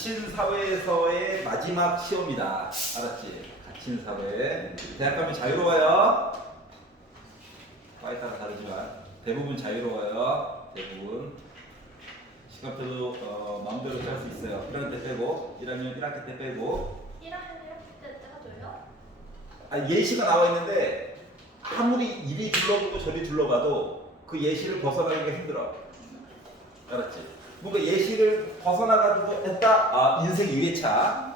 갇힌 사회에서의 마지막 시험이다. 알았지? 갇힌 사회. 대학 가면 자유로워요. 과에 따라 다르지만 대부분 자유로워요. 대부분. 시간표도 마음대로 짤 수 있어요. 1학년 때 빼고 1학년 1학기 때 빼고 1학년 1학기 때 짜줘요? 예시가 나와 있는데 아무리 이리 둘러보고 저리 둘러봐도 그 예시를 벗어나기가 힘들어. 알았지? 뭔가 예시를 벗어나가지고 했다? 인생 2회차.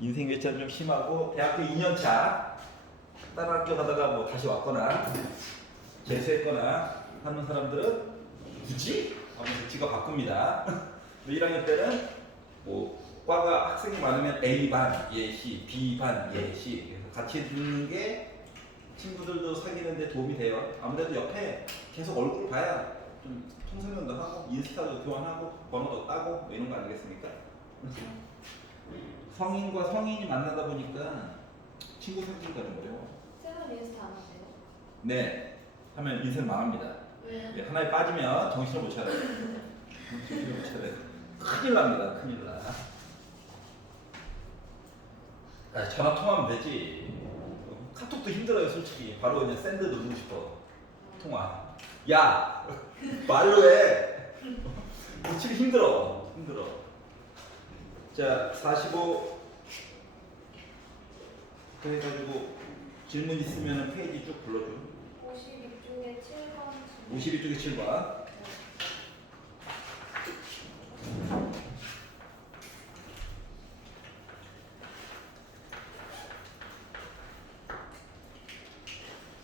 인생 2회차는 좀 심하고 대학교 2년차 다른 학교 가다가 뭐 다시 왔거나 재수했거나 하는 사람들은 굳이? 하면서 직업 바꿉니다. 1학년 때는 뭐 과가 학생이 많으면 A반 예시, B반 예시 그래서 같이 듣는 게 친구들도 사귀는데 도움이 돼요. 아무래도 옆에 계속 얼굴을 봐야 좀 청소년도 하고 인스타도 교환하고 번호도 따고 뭐 이런 거 아니겠습니까? 성인과 성인이 만나다 보니까 친구 사귀기가 좀 어려워. 쌤은 인스타 안 하세요? 네, 하면 인생 망합니다. 왜요? 하나에 빠지면 정신을 못 차려요. 정신을 못 차려요. 큰일 납니다. 큰일 나. 전화 통화하면 되지. 카톡도 힘들어요, 솔직히. 바로 그냥 샌드 누르고 싶어. 통화. 야, 말로 해. 솔직히 힘들어. 힘들어. 자, 45 해가지고 질문 있으면 페이지 쭉 불러줘. 52쪽에 7번 52쪽에 7번.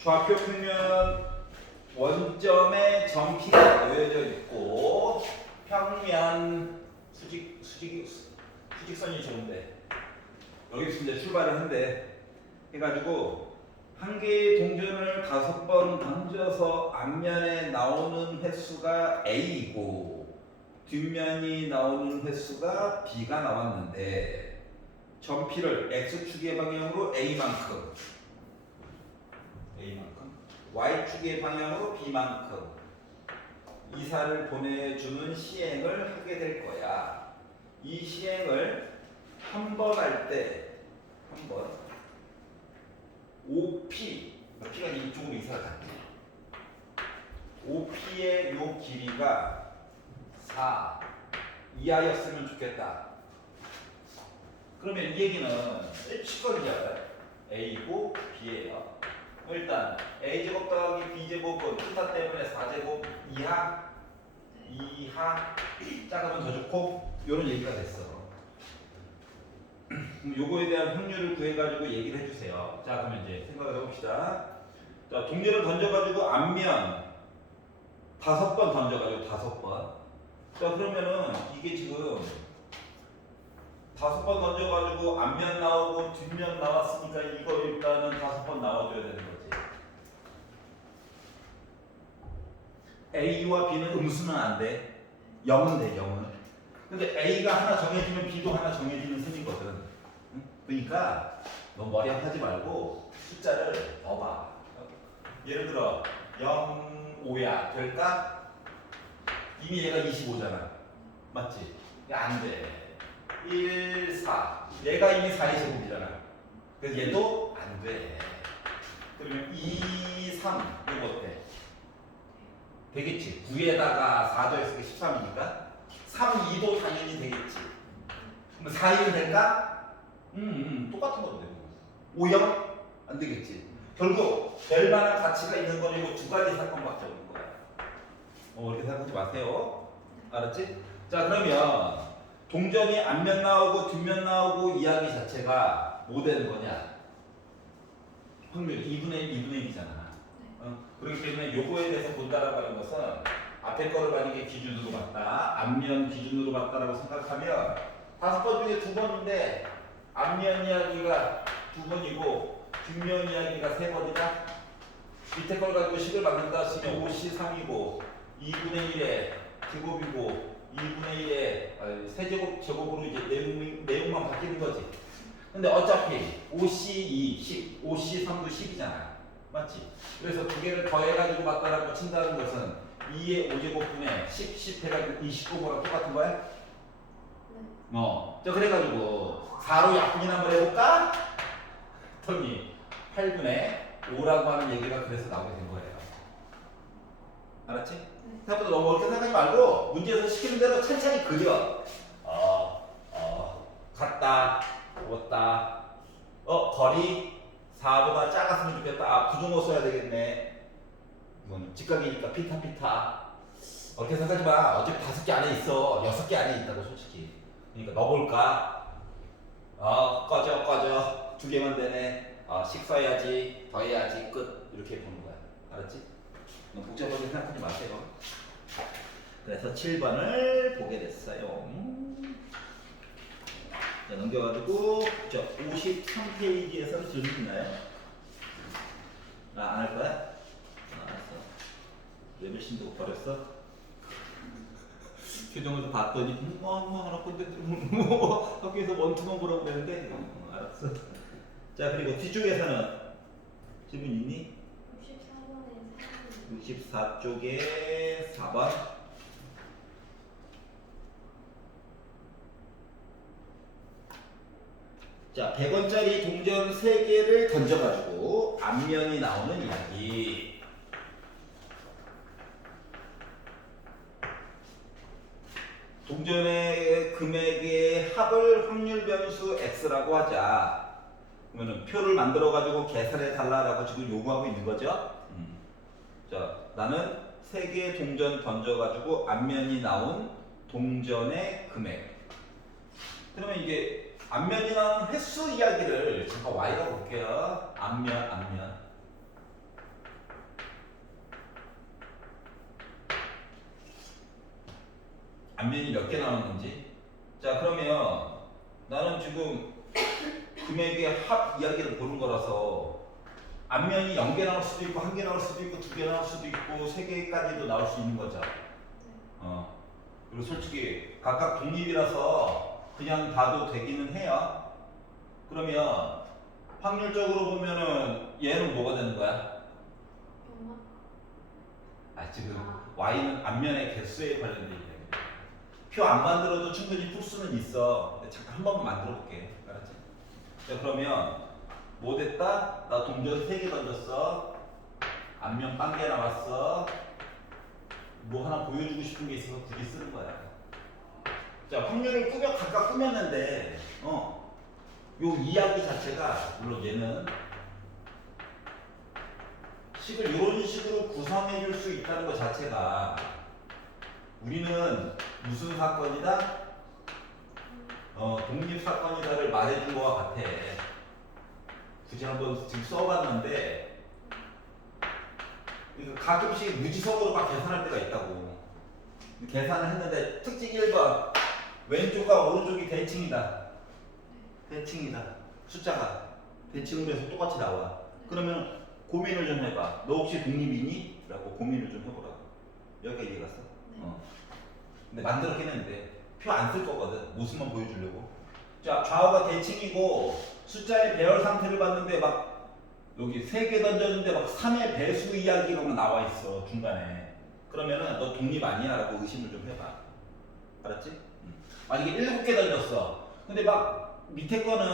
좌표 평면 원점에 점피가 놓여져 있고 평면 수직선이 좋은데 여기서 이제 출발을 한대. 해가지고 한 개의 동전을 5번 던져서 앞면에 나오는 횟수가 A이고 뒷면이 나오는 횟수가 B가 나왔는데 점피를 X축의 방향으로 A만큼 Y축의 방향으로 B만큼 이사를 보내주는 시행을 하게 될 거야. 이 시행을 한 번 할 때 한 번 OP, P가 이쪽으로 이사를 갔지. OP의 요 길이가 4 이하였으면 좋겠다. 그러면 이 얘기는 일치거리지 않아요? A고 B예요. 일단 A제곱 더하기 B제곱은 θ 때문에 4제곱 이하 작으면 더 좋고 이런 얘기가 됐어. 그럼 요거에 대한 확률을 구해가지고 얘기를 해주세요. 자, 그러면 이제 생각을 해봅시다. 자, 동전을 던져가지고 앞면 5번 던져가지고 5번. 자, 그러면은 이게 지금 5번 던져가지고 앞면 나오고 뒷면 나왔으니까 이거 일단은 5번 나와줘야 되는 거지. A와 B는 음수는 안 돼. 0은 돼, 0은. 근데 A가 하나 정해지면 B도 하나 정해지는 셈이거든. 응? 그러니까 너무 머리 아파하지 말고 숫자를 넣어봐. 예를 들어 0, 5야 될까? 이미 얘가 25잖아. 맞지? 안 돼. 1, 4. 얘가 이미 4의 제곱이잖아. 그래서 얘도 안 돼. 그러면 2, 3. 이거 어때? 되겠지. 9에다가 4 더했으니까 13이니까 3, 2도 당연히 되겠지. 그럼 4, 1은 될까? 똑같은 건데. 5, 0? 안 되겠지. 결국 될 만한 가치가 있는 건 이거 두 가지 사건밖에 없는 거야. 이렇게 생각하지 마세요. 알았지? 자, 그러면 동전이 앞면 나오고 뒷면 나오고 이야기 자체가 뭐 되는 거냐? 확률 2분의 1, 2분의 1이잖아. 그렇기 때문에 요거에 대해서 본다라고 하는 것은 앞에 거를 만약에 기준으로 봤다, 앞면 기준으로 봤다라고 생각하면 5번 중에 2번인데 앞면 이야기가 2번이고 뒷면 이야기가 3번이다. 밑에 걸 가지고 식을 만든다 했으면 5C 3이고 2분의 1의 제곱이고 2분의 1의 세제곱 제곱으로 이제 내용만 바뀌는 거지. 근데 어차피 5C 2, 10, 5C 3도 10이잖아. 맞지? 그래서 두 개를 더해가지고 맞다라고 친다는 것은 2의 5제곱분의 10, 10 해가지고 29거랑 똑같은 거야? 네. 자 그래가지고 4로 약분이나 한번 해볼까? 더니 8분의 5라고 하는 얘기가 그래서 나오게 된 거예요. 알았지? 생각보다 너무 어렵게 생각하지 말고 문제에서 시키는 대로 천천히 그려. 갔다, 왔다. 거리 4보다 작았으면 좋겠다. 부등호 써야 되겠네. 이건 직각이니까 피타. 어떻게 생각하지 마. 어차피 5개 안에 있어. 6개 안에 있다고 솔직히. 그러니까 넣어볼까? 꺼져. 2개만 되네. 식 써야지. 더해야지. 끝. 이렇게 보는 거야. 알았지? 너무 복잡하게 생각하지 마세요. 그래서 7번을 보게 됐어요. 자, 넘겨가지고 53페이지에서는 질문 있나요? 안 할 거야? 알았어. 레벨 신도 버렸어? 교정을 봤더니 하나 건데 학교에서 원투만 보라고 그랬는데 알았어. 자 그리고 뒤쪽에서는 질문 있니? 64쪽에 4번. 자 100원짜리 동전 3개를 던져가지고 앞면이 나오는 이야기. 동전의 금액의 합을 확률 변수 x라고 하자. 그러면 표를 만들어 가지고 계산해 달라라고 지금 요구하고 있는 거죠. 자, 나는 3개의 동전 던져 가지고 앞면이 나온 동전의 금액. 그러면 이게 앞면이 나온 횟수 이야기를 잠깐 y라고 볼게요. 앞면. 앞면이 몇 개 나오는지. 자 그러면 나는 지금 금액의 합 이야기를 보는 거라서 앞면이 0개 나올 수도 있고 1개 나올 수도 있고 2개 나올 수도 있고 3개까지도 나올 수 있는 거죠. 그리고 솔직히 각각 독립이라서 그냥 봐도 되기는 해요. 그러면 확률적으로 보면은 얘는 뭐가 되는 거야? 지금 y는 앞면의 개수에 관련된 얘기예요. 표 안 만들어도 충분히 풀 수는 있어. 근데 잠깐 한 번만 만들어 볼게. 알았지? 자 그러면 뭐 됐다? 나 동전 3개 던졌어. 앞면 1개 나왔어. 뭐 하나 보여주고 싶은 게 있어서 굳이 쓰는 거야. 자 확률을 각각 꾸몄는데 요 이야기 자체가 물론 얘는 식을 이런 식으로 구성해 줄 수 있다는 것 자체가 우리는 무슨 사건이다? 독립사건이다를 말해준 것과 같아. 굳이 한번 지금 써봤는데 가끔씩 무지성으로 막 계산할 때가 있다고. 계산을 했는데 특징 1번 왼쪽과 오른쪽이 대칭이다. 숫자가 대칭으로 해서 똑같이 나와. 그러면 고민을 좀 해봐. 너 혹시 독립이니? 라고 고민을 좀 해보라고. 여기까지 이해 갔어? 근데 만들었긴 했는데 표 안 쓸 거거든. 모습만 보여주려고. 자 좌우가 대칭이고 숫자의 배열 상태를 봤는데 막 여기 3개 던졌는데 막 3의 배수 이야기가 막 나와 있어 중간에. 그러면은 너 독립 아니야? 라고 의심을 좀 해봐. 알았지? 만약에 7개 던졌어. 근데 막 밑에 거는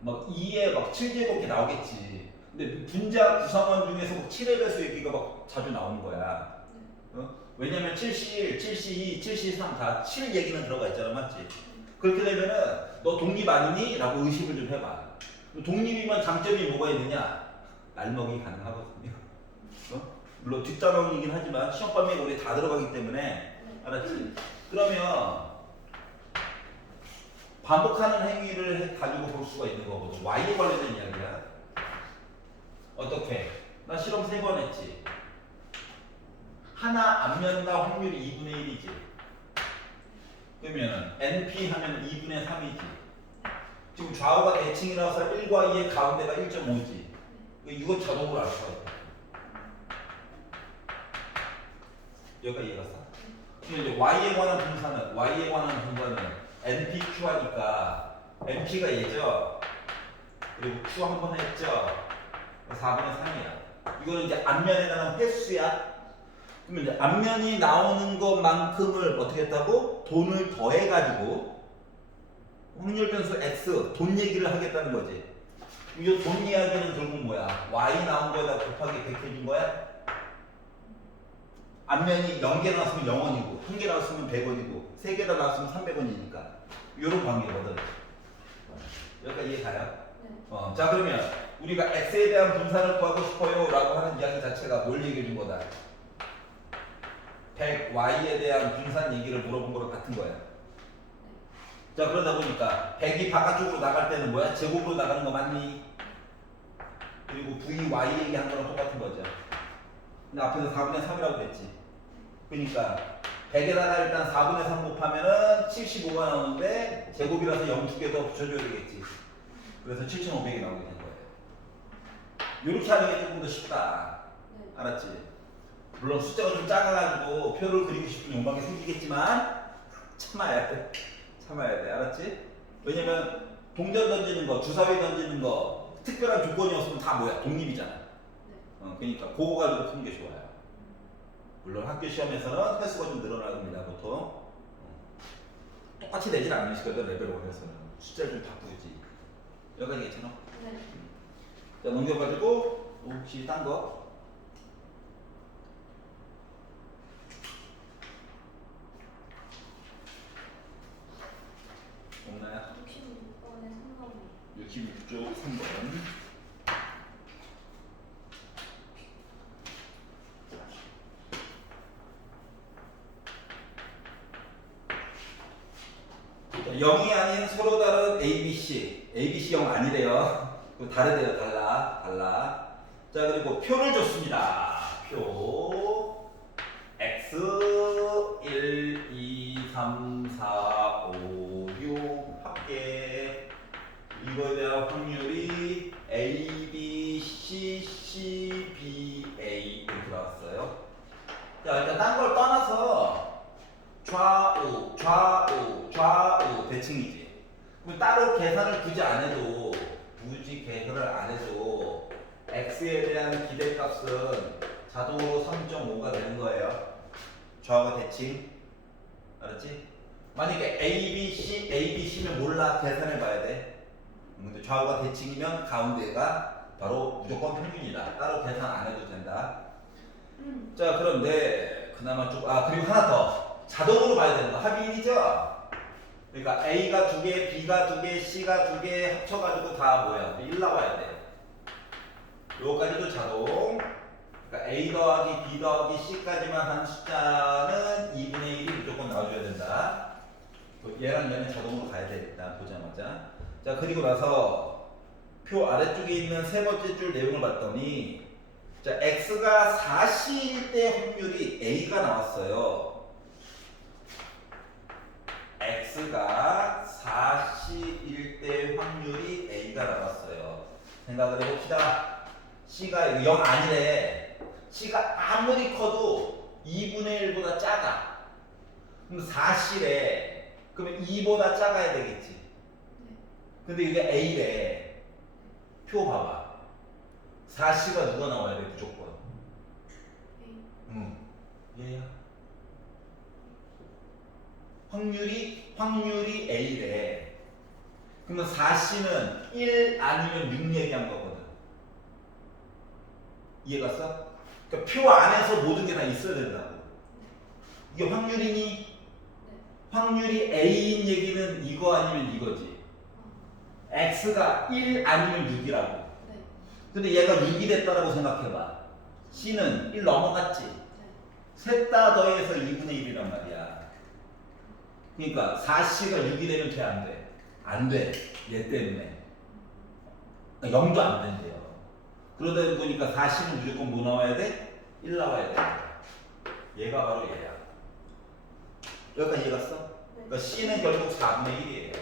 막 2에 막 7제곱이 나오겠지. 근데 분자 구성원 중에서 7의 배수 얘기가 막 자주 나오는 거야. 왜냐면 70, 72, 73 다 7 얘기는 들어가 있잖아. 맞지? 그렇게 되면은 너 독립 아니니? 라고 의심을 좀 해봐. 독립이면 장점이 뭐가 있느냐? 날먹이 가능하거든요. 물론 뒷단원이긴 하지만 시험 범위에 우리 다 들어가기 때문에. 알았지? 그러면 반복하는 행위를 가지고 볼 수가 있는 거거든. Y에 관련된 이야기야. 어떻게? 나 실험 3번 했지. 하나 앞면과 확률이 2분의 1이지. 그러면 NP 하면 2분의 3이지. 지금 좌우가 대칭이라서 1과 2의 가운데가 1.5지. 이거 자동으로 알 수가 있다. 여기가 이해갔어? 그럼 이제 Y에 관한 분사는 NPQ 하니까 NP가 얘죠. 그리고 Q 한 번 했죠. 4분의 3이야. 이거는 이제 앞면에 관한 횟수야. 그러면 이제 앞면이 나오는 것만큼을 어떻게 했다고? 돈을 더해가지고 확률 변수 x 돈 얘기를 하겠다는 거지. 이 돈 이야기는 결국 뭐야? y 나온 거에다 곱하기 100 해준 거야? 앞면이 0개 나왔으면 0원이고 1개 나왔으면 100원이고 3개다 나왔으면 300원이니까 이런 관계거든. 여기까지 이해 가요? 네. 자 그러면 우리가 x에 대한 분산을 구하고 싶어요 라고 하는 이야기 자체가 뭘 얘기해 준 거다? 100y에 대한 분산 얘기를 물어본 거랑 같은 거야. 자 그러다 보니까 100이 바깥쪽으로 나갈 때는 뭐야? 제곱으로 나가는 거 맞니? 그리고 vy 얘기한 거랑 똑같은 거죠. 근데 앞에서 4분의 3이라고 그랬지. 그러니까 100에다가 일단 4분의 3 곱하면은 75가 나오는데 제곱이라서 0 두 개 더 붙여줘야 되겠지. 그래서 7,500이 나오게 된 거예요. 이렇게 하는 게 조금 더 쉽다. 네. 알았지? 물론 숫자가 좀 작아가지고 표를 그리고 싶은 욕망이 생기겠지만 참아야 돼. 참아야 돼. 알았지? 왜냐면 동전 던지는 거, 주사위 던지는 거 특별한 조건이 없으면 다 뭐야? 독립이잖아. 네. 그러니까 그거 가지고 푸는 게 좋아요. 물론 학교 시험에서는 횟수가 좀 늘어납니다. 보통 똑같이 내질 않으시거든. 레벨 1에서는 숫자를 좀 바꾸지. 여기까지 괜찮아? 네. 자 넘겨가지고 혹시 딴 거? 없나요? 66번에 3번. 66쪽 3번. 자, 0이 아닌 서로 다른 ABC. ABC 0 아니래요. 그거 다르대요. 달라. 자 그리고 표를 줬습니다. 표 x 1, 2, 3, 4, 5, 6 합계 이거에 대한 확률이 A, B, C, C, B, A 이렇게 나왔어요. 자 일단 딴 걸 떠나서 좌우 대칭이지. 그럼 따로 계산을 굳이 안 해도 x에 대한 기대값은 자동으로 3.5가 되는 거예요. 좌우가 대칭. 알았지? 만약에 ABC면 몰라. 계산해 봐야 돼. 근데 좌우가 대칭이면 가운데가 바로 무조건 평균이다. 따로 계산 안 해도 된다. 자 그런데 그나마 그리고 하나 더. 자동으로 봐야 되는 거. 합이 1이죠? 그러니까 A가 2개, B가 2개, C가 2개 합쳐가지고 다 뭐야? 1 나와야 돼. 요거까지도 자동. 그러니까 A 더하기 B 더하기 C까지만 한 숫자는 2분의 1이 무조건 나와줘야 된다. 얘랑 얘는 자동으로 가야 돼. 일단 보자마자. 자 그리고 나서 표 아래쪽에 있는 세 번째 줄 내용을 봤더니 자 X가 4C일 때 확률이 A가 나왔어요. X가 4C일 때 확률이 A가 나왔어요. 생각을 해봅시다. C가 0 아니래. C가 아무리 커도 2분의 1보다 작아. 그럼 4C래. 그러면 2보다 작아야 되겠지. 근데 이게 A래. 표 봐봐. 4C가 누가 나와야 돼 무조건. 얘야. 확률이 A래. 그러면 4C는 1 아니면 6 얘기한 거거든. 이해갔어? 그러니까 표 안에서 모든 게 다 있어야 된다고. 이게 확률이니? 확률이 A인 얘기는 이거 아니면 이거지. X가 1 아니면 6이라고. 근데 얘가 6이 됐다라고 생각해봐. C는 1 넘어갔지. 셋 다 더해서 2분의 1이란 말이야. 그러니까 4C가 6이 되면 돼, 안 돼? 안 돼. 얘 때문에. 0도 안 된대요. 그러다 보니까 4C는 무조건 뭐 나와야 돼? 1 나와야 돼. 얘가 바로 얘야. 여기까지 이해갔어? 그러니까 C는 결국 4분의 1이에요.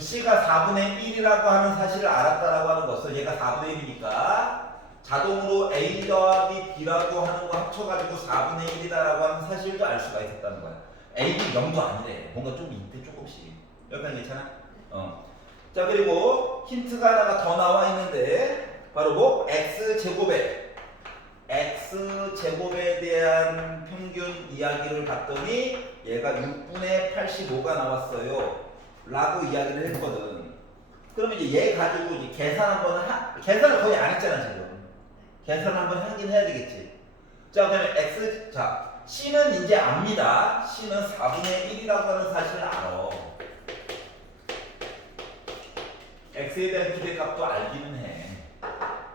C가 4분의 1이라고 하는 사실을 알았다라고 하는 것은 얘가 4분의 1이니까 자동으로 A 더하기 B라고 하는 거 합쳐가지고 4분의 1이다라고 하는 사실도 알 수가 있었다는 거야. A는 0도 아니래. 뭔가 좀 있대 조금씩. 여기까지 괜찮아? 자 그리고 힌트가 하나가 더 나와 있는데 바로 뭐? X제곱에 대한 평균 이야기를 봤더니 얘가 6분의 85가 나왔어요. 라고 이야기를 했거든. 그러면 이제 얘 가지고 이제 계산 한번 계산을 거의 안 했잖아 지금. 계산 한번 하긴 해야 되겠지. 자 그러면 x 자 c는 이제 압니다. c는 4분의 1이라고 하는 사실을 알아. x에 대한 기대값도 알기는 해.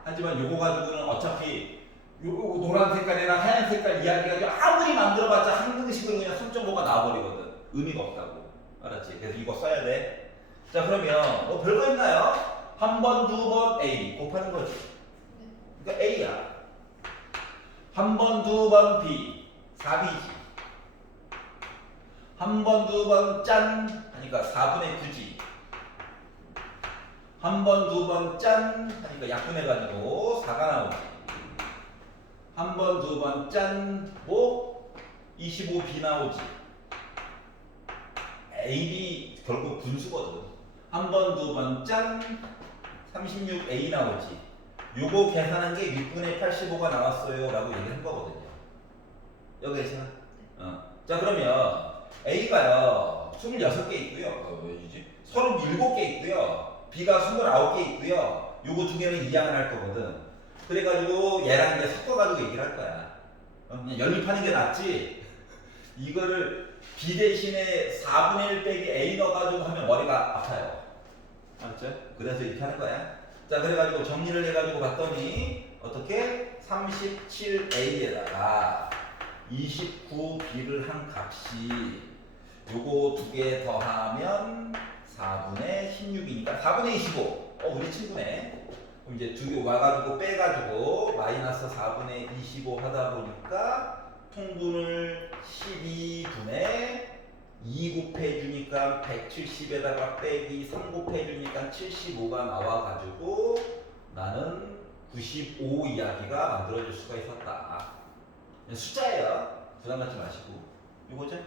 하지만 요거 가지고는 어차피 요 노란 색깔이랑 하얀 색깔 이야기 가지고 아무리 만들어봤자 한 등식으로 그냥 3.5가 나와버리거든. 의미가 없다고. 알았지? 그래서 이거 써야 돼. 자 그러면 뭐 별거 있나요? 한 번, 두 번 A 곱하는 거지. 그러니까 A야. 한 번, 두 번 B 4B지. 한 번, 두 번 짠 하니까 4분의 9지. 한 번, 두 번 짠 하니까 약분해가지고 4가 나오지. 한 번, 두 번 짠 뭐 25B 나오지. AB 결국 분수거든. 한 번, 두 번 짠 36A 나오지. 요거 계산한 게 6분의 85가 나왔어요 라고 얘기한 거거든요. 여기 계시나? 자 그러면 A가요 26개 있고요. 왜이지? 37개 있고요. B가 29개 있고요. 요거 두 개는 이항을 할 거거든. 그래가지고 얘랑 이제 섞어가지고 얘기를 할 거야. 그냥 연립하는 게 낫지. 이거를 B 대신에 4분의 1 빼기 A 넣어가지고 하면 머리가 아파요. 알았죠? 그래서 이렇게 하는 거야. 자 그래가지고 정리를 해가지고 봤더니 어떻게? 37A에다가 29B를 한 값이 요거 두 개 더하면 4분의 16이니까 4분의 25. 우리 친구네. 그럼 이제 두 개 와가지고 빼가지고 마이너스 4분의 25 하다 보니까 통분을 12분의 2 곱해주니까 170에다가 빼기 3 곱해주니까 75가 나와가지고 나는 95 이야기가 만들어질 수가 있었다. 숫자예요. 부담 갖지 마시고. 이거죠?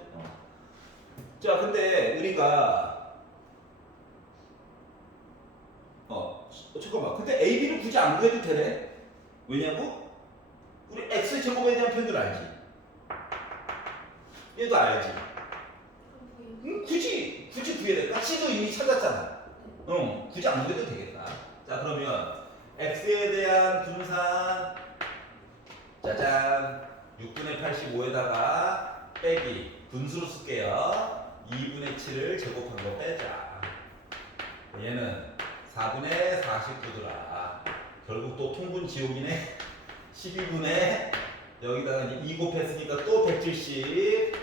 자, 근데 우리가 잠깐만. 근데 AB를 굳이 안 구해도 되네? 왜냐고? 우리 X 제곱에 대한 표현을 알지? 얘도 알지? 굳이 구해야 돼. C도 이미 찾았잖아. 굳이 안 구해도 되겠다. 자, 그러면 X에 대한 분산 짜잔 6분의 85에다가 빼기 분수로 쓸게요. 2분의 7을 제곱한 거 빼자. 얘는 4분의 49더라. 결국 또 통분 지옥이네. 12분의 여기다가 이제 2 곱했으니까 또 170.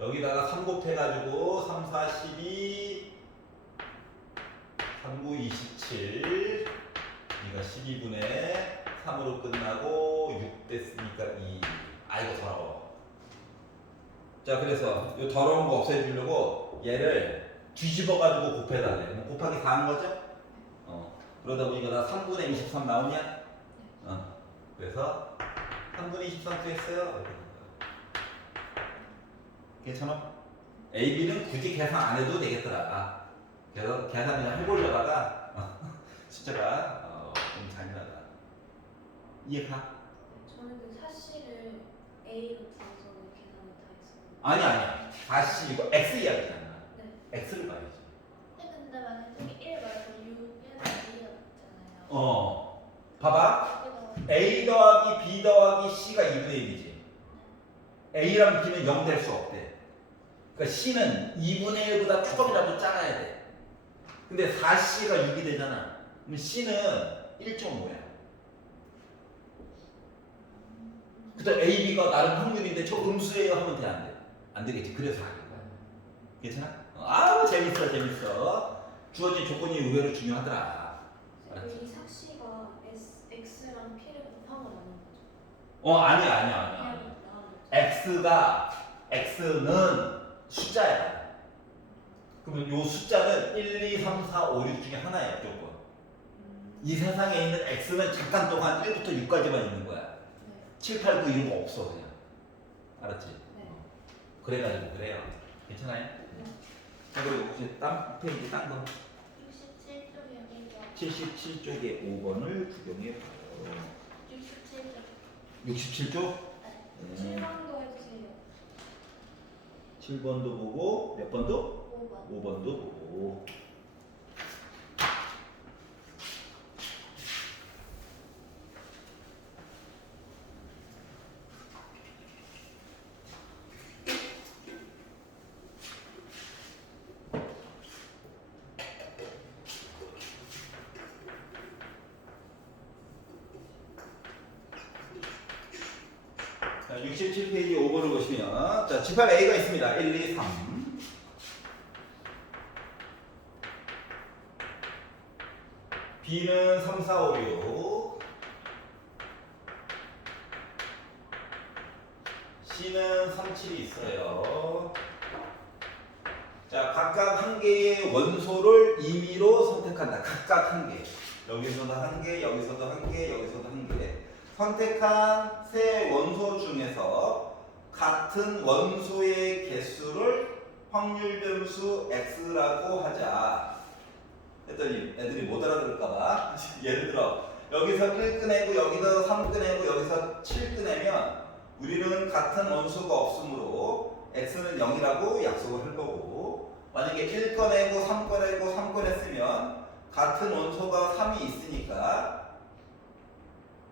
여기다가 3 곱해가지고 3, 4, 12 3, 9, 27 이거 12분의 3으로 끝나고 6 됐으니까 2. 아이고 더러워. 자 그래서 이 더러운 거 없애주려고 얘를 뒤집어가지고 곱해달래. 그럼 곱하기 4 하는 거죠? 그러다 보니까 나 3분의 23 나오냐? 그래서 3분의 23 구했어요. 괜찮아? AB는 굳이 계산 안 해도 되겠더라. 그래서 계산 그냥 해보려다가 숫자가 좀 잔인하다. 이해가? 저는 그 사실을 A로 구해서 계산을 다 했어요. 아니야. 다시 이거 X 이야기잖아. 네. X를 봐야지. 근데 만약에 1 말고 6에는 A가 있잖아요. 봐봐. A 더하기 B 더하기 C가 2분의 1이지. A랑 B는 0 될 수 없대. 그러니까 C는 2분의 1보다 조금이라도 작아야 돼. 근데 4C가 6이 되잖아. 그럼 C는 1.5야. 그다음 AB가 나름 확률인데 저 음수예요 하면 돼, 안 돼? 안 되겠지. 그래서 하는 거야. 괜찮아? 아우 재밌어. 주어진 조건이 의외로 중요하더라. 이 삭시가 X랑 P를 곱한 건 아닌 거죠? 아니야. X는 숫자야. 그러면 요 숫자는 1, 2, 3, 4, 5, 6 중에 하나야, 무조건. 이 세상에 있는 X는 잠깐 동안 1부터 6까지만 있는 거야. 네. 7, 8, 9 이런 거 없어, 그냥. 알았지? 네. 그래가지고 그래요. 괜찮아요? 자, 그리고 혹시 페이지 딴 거. 67쪽이요. 77쪽에 5번을 구경해 봐요. 67쪽. 67쪽? 네. 7번도 해주세요. 7번도 보고 몇 번도? 5번. 5번도 보고. 자, 67페이지 5번을 보시면 자, 집합 A가 있습니다. 1, 2, 3. B는 3, 4, 5, 6. C는 3, 7이 있어요. 자, 각각 한 개의 원소를 임의로 선택한다. 각각 한 개. 여기서도 한 개, 여기서도 한 개, 여기서도 한 개. 선택한 세 원소 중에서 같은 원소의 개수를 확률 변수 x라고 하자. 했더니 애들이 못 알아들을까봐 예를 들어 여기서 1 꺼내고 여기서 3 꺼내고 여기서 7 꺼내면 우리는 같은 원소가 없으므로 x는 0이라고 약속을 할 거고, 만약에 1 꺼내고 3 꺼내고 3 꺼냈으면 같은 원소가 3이 있으니까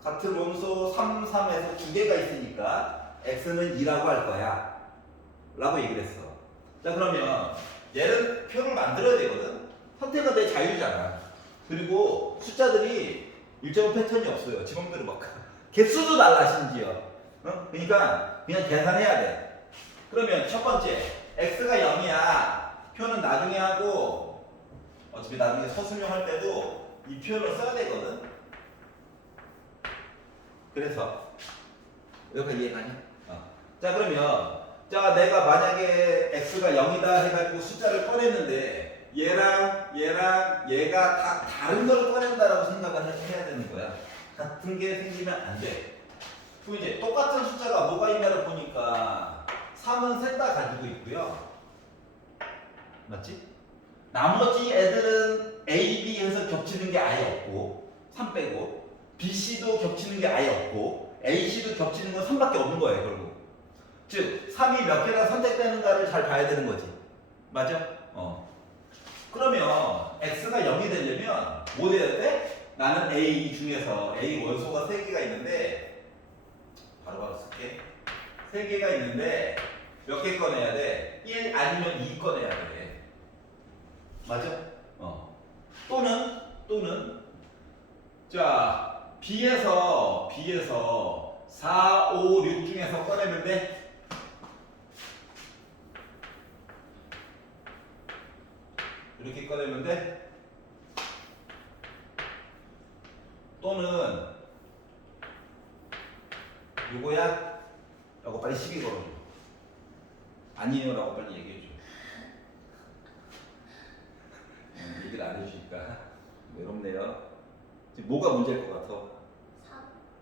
같은 원소 3, 3에서 두 개가 있으니까 x는 2라고 할 거야 라고 얘기를 했어. 자, 그러면 얘는 표를 만들어야 되거든. 선택은 내 자유잖아. 그리고 숫자들이 일정한 패턴이 없어요. 지 맘대로 막 개수도 달라 심지어. 그러니까 그냥 계산해야 돼. 그러면 첫 번째 x가 0이야. 표는 나중에 하고 어차피 나중에 서술형 할 때도 이 표현을 써야 되거든. 그래서 여기까지 이해가냐? 자, 그러면 자, 내가 만약에 x가 0이다 해가지고 숫자를 꺼냈는데 얘랑 얘가 다 다른 걸 꺼낸다라고 생각을 해야 되는 거야. 같은 게 생기면 안 돼. 그리고 이제 똑같은 숫자가 뭐가 있냐를 보니까 3은 셋 다 가지고 있고요. 맞지? 나머지 애들은 A, B 해서 겹치는 게 아예 없고 3 빼고 B, C도 겹치는 게 아예 없고 A, C도 겹치는 건 3밖에 없는 거예요, 결국. 즉 3이 몇 개나 선택되는가를 잘 봐야 되는 거지. 맞아? 그러면 X가 0이 되려면 뭐 돼야 돼? 나는 A 중에서 A 원소가 3개가 있는데 바로바로 쓸게. 3개가 있는데 몇 개 꺼내야 돼? 1 아니면 2 꺼내야 돼. 맞아? 또는 자, B에서 4, 5, 6 중에서 꺼내면 돼? 이렇게 꺼내면 돼? 또는 요거야? 라고 빨리 시비 걸어줘. 아니에요 라고 빨리 얘기해줘. 얘기를 안 해주니까 외롭네요. 지금 뭐가 문제일 것 같아?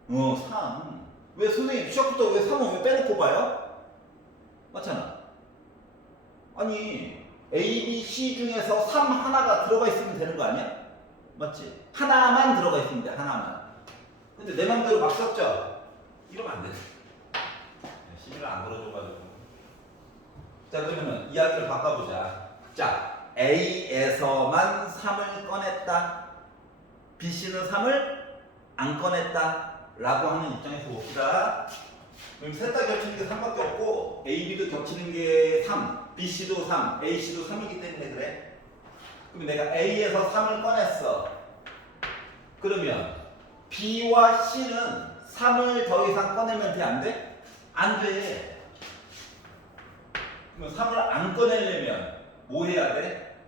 3. 3. 왜 선생님 시작부터 왜 3은 왜 빼놓고 봐요? 맞잖아. 아니 A, B, C 중에서 3 하나가 들어가 있으면 되는 거 아니야? 맞지? 하나만 들어가 있으면 돼. 하나만. 근데 내 맘대로 막 썼죠? 이러면 안 돼. 시비를 안 걸어줘가지고. 자, 그러면 이야기를 바꿔보자. 자, A에서만 3을 꺼냈다. B, C는 3을 안 꺼냈다 라고 하는 입장에서 봅시다. 그럼 셋 다 겹치는 게 3밖에 없고 A, B도 겹치는 게 3, B, C도 3, A, C도 3이기 때문에 그래. 그럼 내가 A에서 3을 꺼냈어. 그러면 B와 C는 3을 더 이상 꺼내면 돼? 안 돼? 안 돼. 그럼 3을 안 꺼내려면 뭐 해야 돼?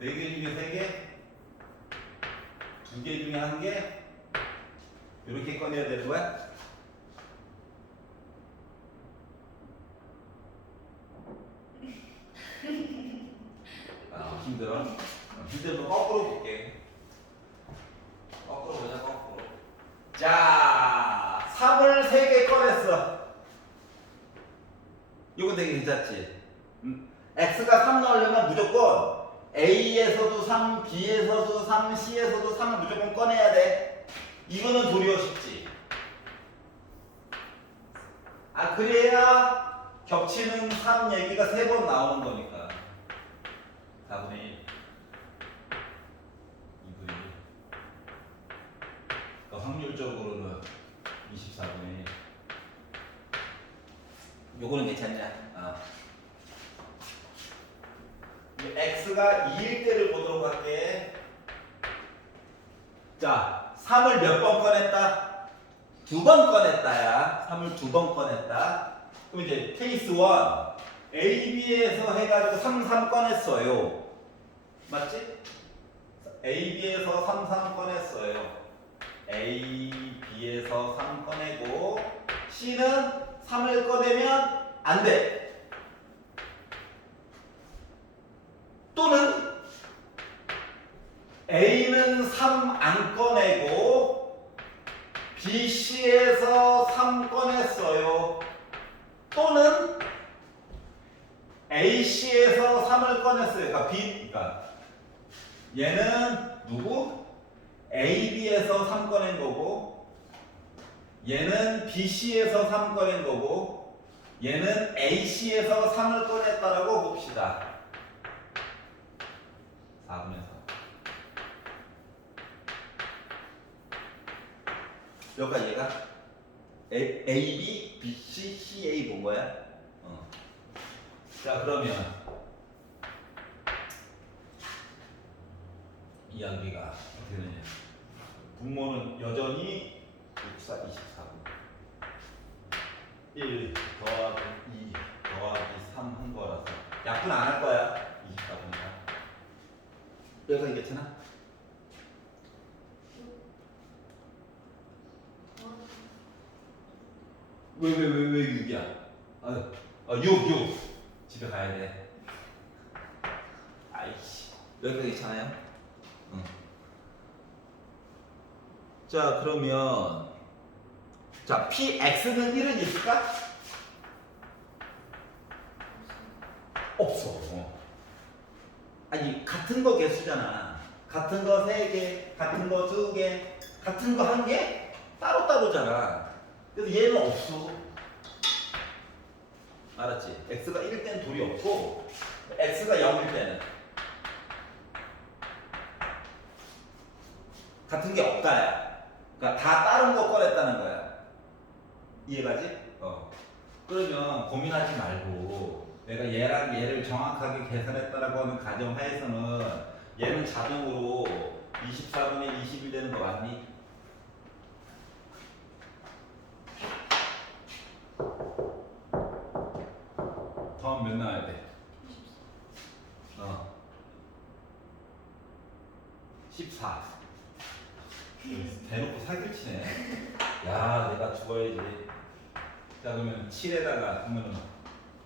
4개 중에 3개? 2개 중에 1개? 이렇게 꺼내야 되는 거야? 힘들어? 힘들면 거꾸로 볼게. 거꾸로 보자, 거꾸로. 자, 3을 3개 꺼냈어. 이거 되게 괜찮지? X가 3 넣으려면 무조건 A에서도 3, B에서도 3, C에서도 3을 무조건 꺼내야 돼. 이거는 도리어 쉽지. 아 그래야 겹치는 3 얘기가 3번 나오는 거니까 4분의 1 2분의 1 그러니까 확률적으로는 24분의 1 요거는 괜찮냐? x가 2일 때를 보도록 할게. 자, 3을 몇 번 꺼냈다? 2번 꺼냈다야. 3을 2번 꺼냈다. 그럼 이제 케이스 1 A, B에서 해가지고 3 꺼냈어요. 맞지? A, B에서 3 꺼냈어요. A, B에서 3 꺼내고 C는 3을 꺼내면 안 돼. 또는 A는 3 안 꺼내고 B, C에서 3 꺼냈어요. 또는 A, C에서 3을 꺼냈어요. 그러니까 얘는 누구? A, B에서 3 꺼낸 거고 얘는 B, C에서 3 꺼낸 거고 얘는 A, C에서 3을 꺼냈다라고 봅시다. 4분의 4. 여기가 얘가 A, B, B, C, C, A 본 거야? 자 그러면 이야기가 어떻게 되냐? 분모는 여전히 6, 4, 24분 1 더하기 2 더하기 3 한 거라서 약분 안 할 거야. 24분이다. 여기까지 괜찮아? 왜 6이야? 6 집에 가야 돼. 아이씨 여기까지 괜찮아요? 응. 자 그러면 자 PX는 1은 있을까? 없어. 아니 같은 거 개수잖아. 같은 거 3개, 같은 거 2개, 같은 거 1개? 따로따로잖아. 그래서 얘는 없어. 알았지? x가 1일 때는 둘이 없고 x가 0일 때는 같은 게 없다야. 그러니까 다 다른 거 꺼냈다는 거야. 이해가지? 그러면 고민하지 말고 내가 얘랑 얘를 정확하게 계산했다라고 하는 가정하에서는 얘는 자동으로 24분의 21 되는 거 맞니? 다음 몇 나와야 돼? 14. 대놓고 사기를 치네. 야, 내가 죽어야지. 자, 그러면 7에다가 그러면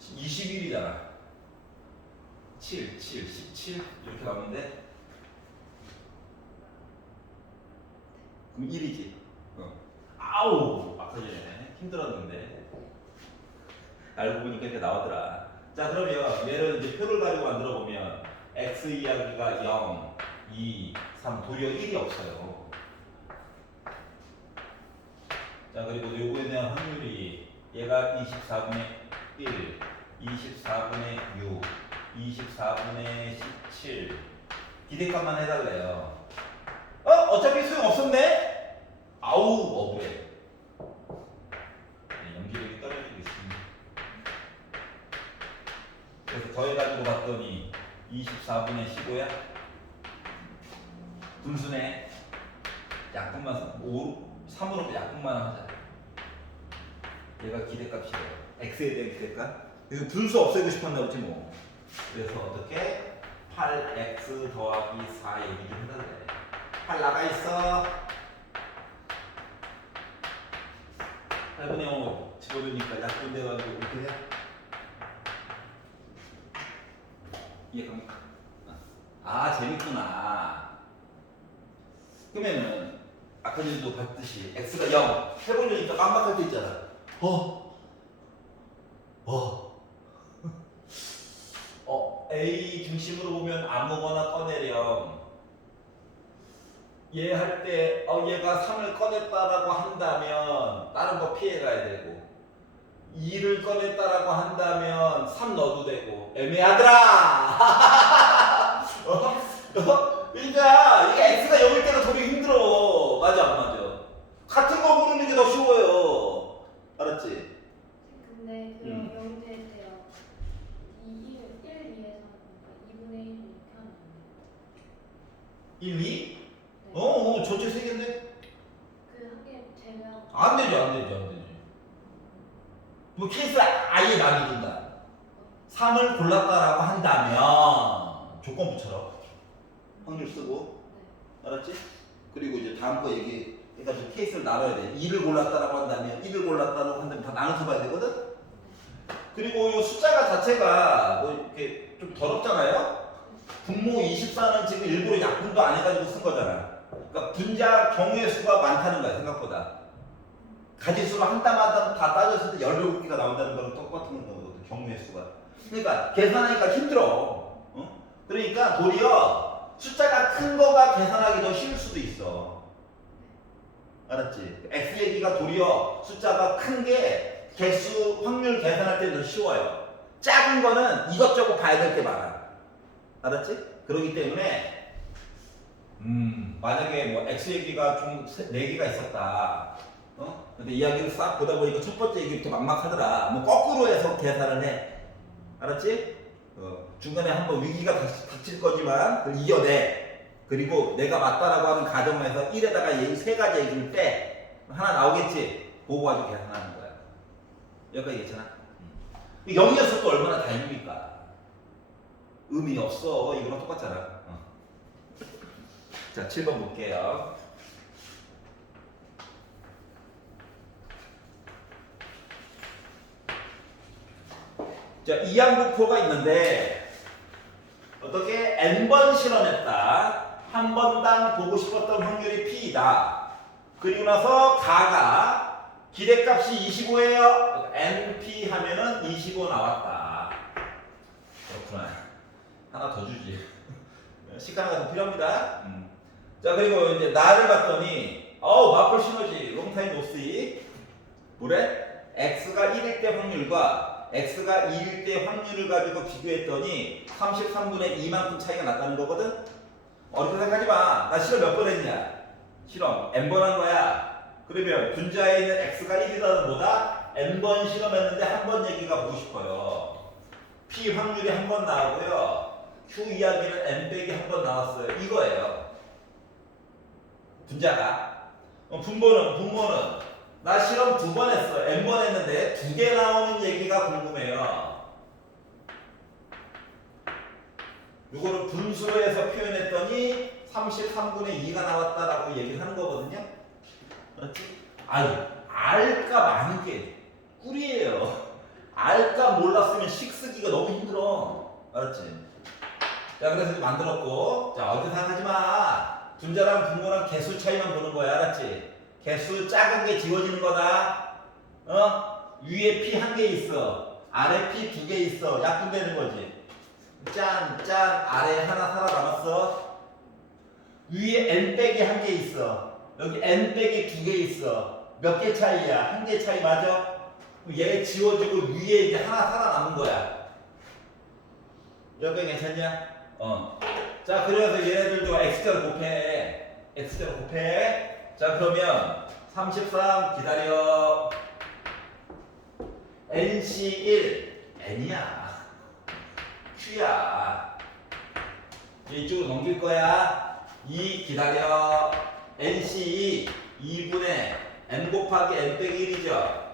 21이잖아. 7, 17 이렇게 나오는데 그럼 1이지. 아우, 아까 전에 힘들었는데 알고 보니까 이렇게 나오더라. 자, 그러면 얘를 이제 표를 가지고 만들어 보면 x 이야기가 0, 2, 3 도리어 1이 없어요. 자, 그리고 요거에 대한 확률이 얘가 24분의 1, 24분의 6, 24분의 17 기대값만 해달래요. 어차피 소용 없었네? 아우 억울해. 연기력이 떨어지고 있습니다. 그래서 더해가지고 봤더니 24분의 15야? 분수네. 약분만 3으로 약분만 하자. 얘가 기대값이래요. x에 대한 기대값. 이거 분수 없애고 싶었나 보지 뭐. 그래서 어떻게? 8x 더하기 4 얘기 좀 해달래. 8 나가 있어. 8분의 5 집어넣으니까 약분돼가지고 이렇게 해. 이해갑니까? 재밌구나. 그러면은 아까 전에도 봤듯이 x가 0 해보려니까 깜빡할 때 있잖아. A 중심으로 보면 아무거나 꺼내렴. 얘 할 때 얘가 3을 꺼냈다라고 한다면 다른 거 피해 가야 되고 2를 꺼냈다라고 한다면 3 넣어도 되고 애매하더라. 그러니까 이게 x가 0일 때가 더 힘들어. 맞아 안 맞아? 같은 거 고르는 게 더 쉬워요. 알았지? 근데 그럼 영대 대학 1, 2에서 2분의 1 이렇게 하면 안 돼요? 1, 2? 네. 전체 3개인데? 그 한 개 제외하고 안 되죠. 뭐 케이스를 아예 나눠준다. 3을 골랐다라고 한다면 조건부처럼 확률 쓰고 알았지? 그리고 이제 다음 거 얘기해가지고 케이스를 나눠야 돼. 2를 골랐다라고 한다면 1을 골랐다라고 한다면 다 나눠서 봐야 되거든? 그리고 이 숫자가 자체가 뭐 이렇게 좀 더럽잖아요? 분모 24는 지금 일부러 약분도 안 해가지고 쓴 거잖아. 그러니까 분자 경우의 수가 많다는 거야 생각보다. 가지수로 한 땀마다 다 따졌을 때 17개가 나온다는 거랑 똑같은 거거든 경우의 수가. 그러니까 계산하기가 힘들어. 그러니까 도리어 숫자가 큰 거가 계산하기 더 쉬울 수도 있어. 알았지? x 얘기가 도리어 숫자가 큰 게 개수 확률 계산할 때 더 쉬워요. 작은 거는 이것저것 봐야 될 게 많아. 알았지? 그렇기 때문에 만약에 뭐 x 얘기가 좀 4개가 있었다. 근데 이야기를 싹 보다 보니까 첫 번째 얘기부터 막막하더라. 뭐 거꾸로 해서 계산을 해. 알았지? 중간에 한번 위기가 닥칠 거지만 그걸 이겨내. 그리고 내가 맞다라고 하는 가정에서 1에다가 얘 3가지 얘기를 빼. 하나 나오겠지? 그거 가지고 계산하는 거야. 여기까지 괜찮아? 0이었을 때 얼마나 다행입니까? 의미 없어. 이거랑 똑같잖아. 자, 7번 볼게요. 자, 이항분포가 있는데 어떻게 n번 실험했다. 한 번당 보고 싶었던 확률이 p이다. 그리고 나서 가가 기대값이 25예요. np 하면은 25 나왔다. 그렇구나. 하나 더 주지. 식 하나가 더 필요합니다. 자, 그리고 이제 나를 봤더니 마플 시너지 롱타임 노시 뭐래? x가 1일 때 확률과 x가 2일 때 확률을 가지고 비교했더니 33분의 2만큼 차이가 났다는 거거든? 어렵게 생각하지 마. 나 실험 몇 번 했냐? 실험 n번 한 거야. 그러면 분자에 있는 x가 1이라는 보다 n번 실험했는데 한 번 얘기가 보고 싶어요. p 확률이 한 번 나오고요. q 이야기는 n 빼기 한 번 나왔어요. 이거예요. 분자가. 분모는 나 실험 2번 했어. n번 했는데 2개 나오는 얘기가 궁금해요. 이거를 분수로 해서 표현했더니 33분의 2가 나왔다라고 얘기를 하는 거거든요. 그렇지? 알값 아는 게 꿀이에요. 알값 몰랐으면 식 쓰기가 너무 힘들어. 알았지? 자, 그래서 이렇게 만들었고, 자, 어디 생각하지 마. 분자랑 분모랑 개수 차이만 보는 거야. 알았지? 개수 작은 게 지워지는 거다. 위에 p 한 개 있어. 아래 p 2개 있어. 약분되는 거지. 짠, 아래 하나 살아남았어. 위에 n 빼기 한 개 있어. 여기 n 빼기 2개 있어. 몇 개 차이야? 한 개 차이 맞아? 얘 지워지고 위에 이제 하나 살아남은 거야. 여기 괜찮냐? 자, 그래서 얘네들도 x자로 곱해. x자로 곱해. 자, 그러면 33 기다려. nc1 n이야. q야. 이쪽으로 넘길 거야. 2 기다려. nc2 2분의 n 곱하기 n 빼기 1이죠.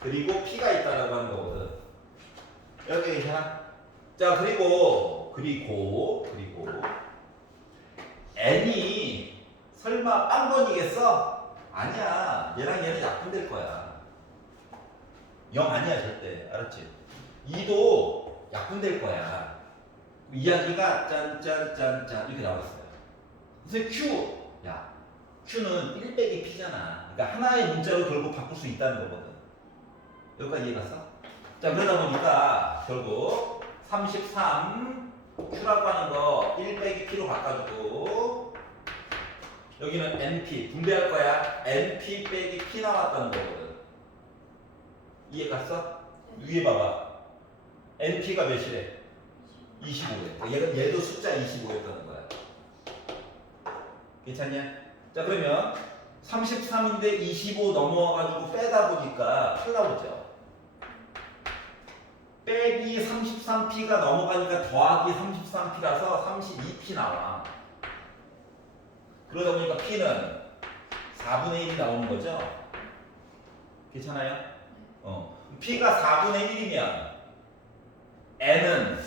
그리고 p가 있다라고 하는 거거든. 여기 괜찮아? 자, 그리고 n이 설마 빵번이겠어? 아니야. 얘랑 얘는 약분될 거야. 0 아니야 절대. 알았지? 2도 약분될 거야. 이야기가 짠 이렇게 나왔어요. 그래서 Q, 야, Q는 1 빼기 P잖아. 그러니까 하나의 문자로 결국 바꿀 수 있다는 거거든. 여기까지 이해갔어? 자, 그러다 보니까 결국 33 Q라고 하는 거 1 빼기 P로 바꿔주고 여기는 NP 분배할 거야. NP 빼기 P 나왔다는 거거든. 이해갔어? 위에 봐봐. NP가 몇이래? 25래. 얘도 숫자 25였다는 거야. 괜찮냐? 자, 그러면 33인데 25 넘어와가지고 빼다 보니까 8 나오죠. 빼기 33p가 넘어가니까 더하기 33p라서 32p 나와. 그러다 보니까 p는 4분의 1이 나오는 거죠. 괜찮아요? p가 4분의 1이면 n은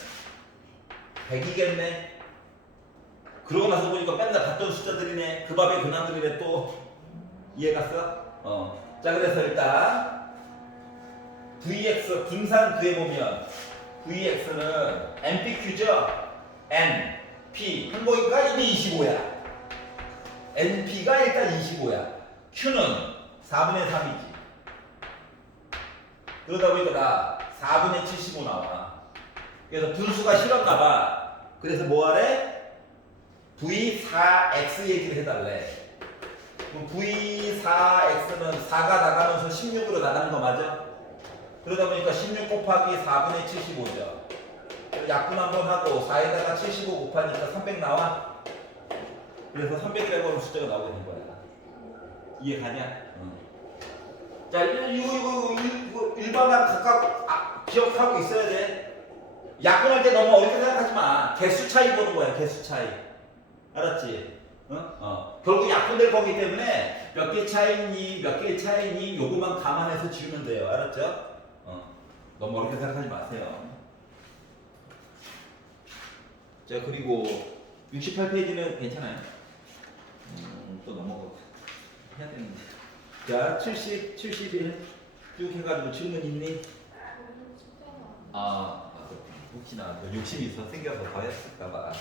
100이겠네. 그러고 나서 보니까 맨날 같던 숫자들이네. 그 밥에 근황들이네 또. 이해 갔어? 자, 그래서 일단 VX 분산 구해보면 VX는 NPQ죠? N, P 항목이가 이미 25야. NP가 일단 25야. Q는 4분의 3이지. 그러다 보니까 나 4분의 75 나와. 그래서 분수가 싫었나봐. 그래서 뭐하래? V4X 얘기를 해달래. 그럼 V4X는 4가 나가면서 16으로 나가는 거 맞아? 그러다 보니까 16 곱하기 4분의 75죠. 약분 한번 하고 4에다가 75 곱하니까 300 나와. 그래서 300이라고 하는 숫자가 나오게 된 거야. 이해 가냐? 자, 이거 일반랑 각각 기억하고 있어야 돼. 약분할 때 너무 어렵게 생각하지 마. 개수 차이 보는 거야, 개수 차이. 알았지? 결국 약분될 거기 때문에 몇 개 차이니, 몇 개 차이니, 요거만 감안해서 지우면 돼요. 알았죠? 너무 어렵게 생각하지 마세요. 자, 그리고 68페이지는 괜찮아요. 또 넘어가 해야 되는데. 자, 70, 71 쭉 해가지고 질문 있니? 그렇구나. 혹시나 욕심이 있어 생겨서 더 했을까봐.